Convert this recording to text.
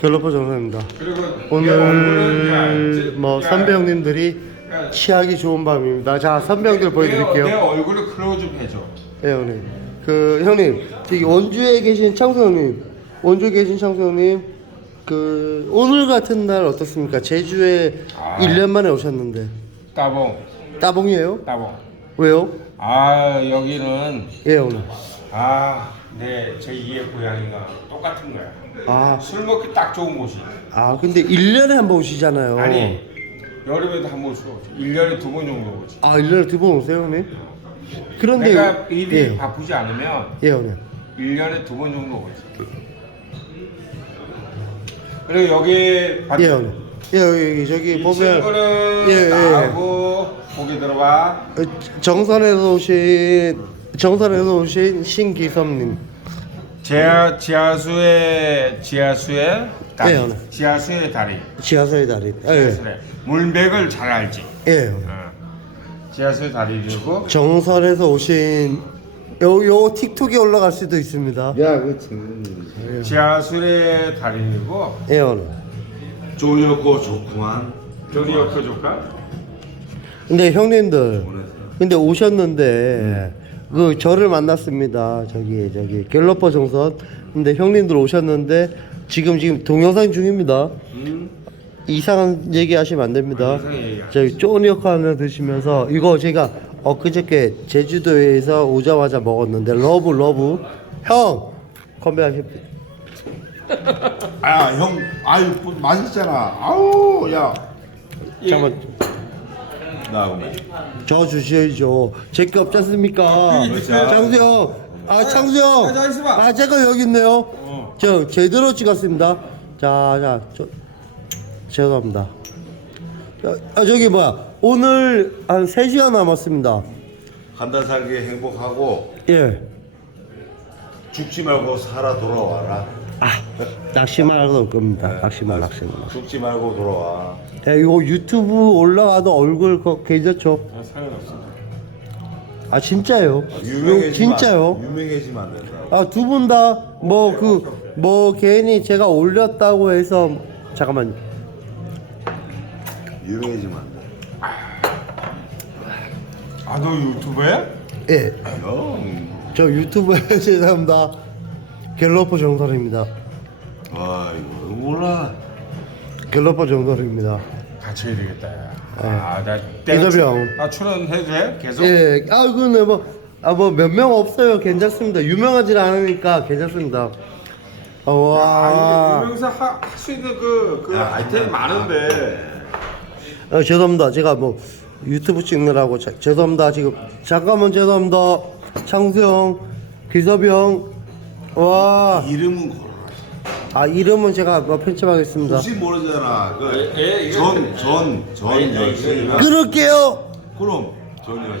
갤러퍼 정사입니다. 그리고 오늘 뭐 선배 형님들이 취하기 좋은 밤입니다. 자, 선배 형들 보여드릴게요. 내 얼굴을 클로즈업 해줘. 네, 형님. 그 형님, 저기 원주에 계신 창수 형님, 원주에 계신 창수 형님, 그 오늘 같은 날 어떻습니까? 제주에 1년 만에 오셨는데. 따봉. 따봉이에요? 따봉. 왜요? 여기는 예, 오늘. 내 제2의 고향이가 똑같은 거야. 술 먹기 딱 좋은 곳이. 근데 1년에 한 번 오시잖아요. 아니, 여름에도 한 번씩 오지. 1년에 2번 정도 오지. 1년에 2번 오세요, 형님? 그런데 내가 일이 예. 바쁘지 않으면 예, 형님. 1년에 2번 정도 오지. 그리고 여기 예, 형님. 예, 여기 저기 보면 친구는 나하고 거기 들어봐. 정선에서 오신 신기섭님. 지하수의 다리. 예, 지하수의 다리. 지하수의 다리. 예. 물맥을 잘 알지. 예. 지하수의 다리고. 정선에서 오신 요 틱톡에 올라갈 수도 있습니다. 야, 그 친구는 지하수의 다리고. 예, 오늘. 좋였고 좋구만. 저리 옆에 줄까? 근데 형님들, 근데 오셨는데 그 저를 만났습니다. 저기 갤러퍼 정선. 근데 형님들 오셨는데 지금 동영상 중입니다. 이상한 얘기 하시면 안 됩니다. 저기 쪼니역 하나 드시면서 이거 제가 엊그저께 제주도에서 오자마자 먹었는데 러브 형 건배하십시오. 형, 뭐 맛있잖아. 아우, 야. 잠깐만 나 오늘. 저 주셔야죠. 제게 없지 않습니까? 창수 형. 창수 형. 제가 여기 있네요. 저 제대로 찍었습니다. 자, 죄송합니다. 저기 뭐야. 오늘 한 3시간 남았습니다. 한달 살기 행복하고 예. 죽지 말고 살아 돌아와라. 낚시만 하러 올 겁니다. 낚시만. 죽지 말고 돌아와. 이거 유튜브 올라가도 얼굴 괜찮죠? 상관없어. 진짜요? 진짜요? 유명해지면 안 된다. 두 분 다 뭐 괜히 제가 올렸다고 해서 잠깐만. 유명해지면 안 돼. 너 유튜버야? 예. 형. 저 유튜브에 죄송합니다. 갤러퍼 정설입니다. 이거 몰라. 갤러퍼 정설입니다. 같이 해야 되겠다. 이섭이 형. 출연해도 돼? 계속? 예. 근데 뭐 몇 명 없어요. 괜찮습니다. 유명하지 않으니까 괜찮습니다. 와. 유명사 할 수 있는 그 아이템이 많은데. 죄송합니다. 제가 뭐 유튜브 찍느라고 죄송합니다. 지금 잠깐만 죄송합니다. 창수 형, 기섭이 형. 와. 이름은 걸어라. 이름은 제가 뭐 편집하겠습니다. 혹시 모르잖아. 전 전 그럴게요. 그럼 전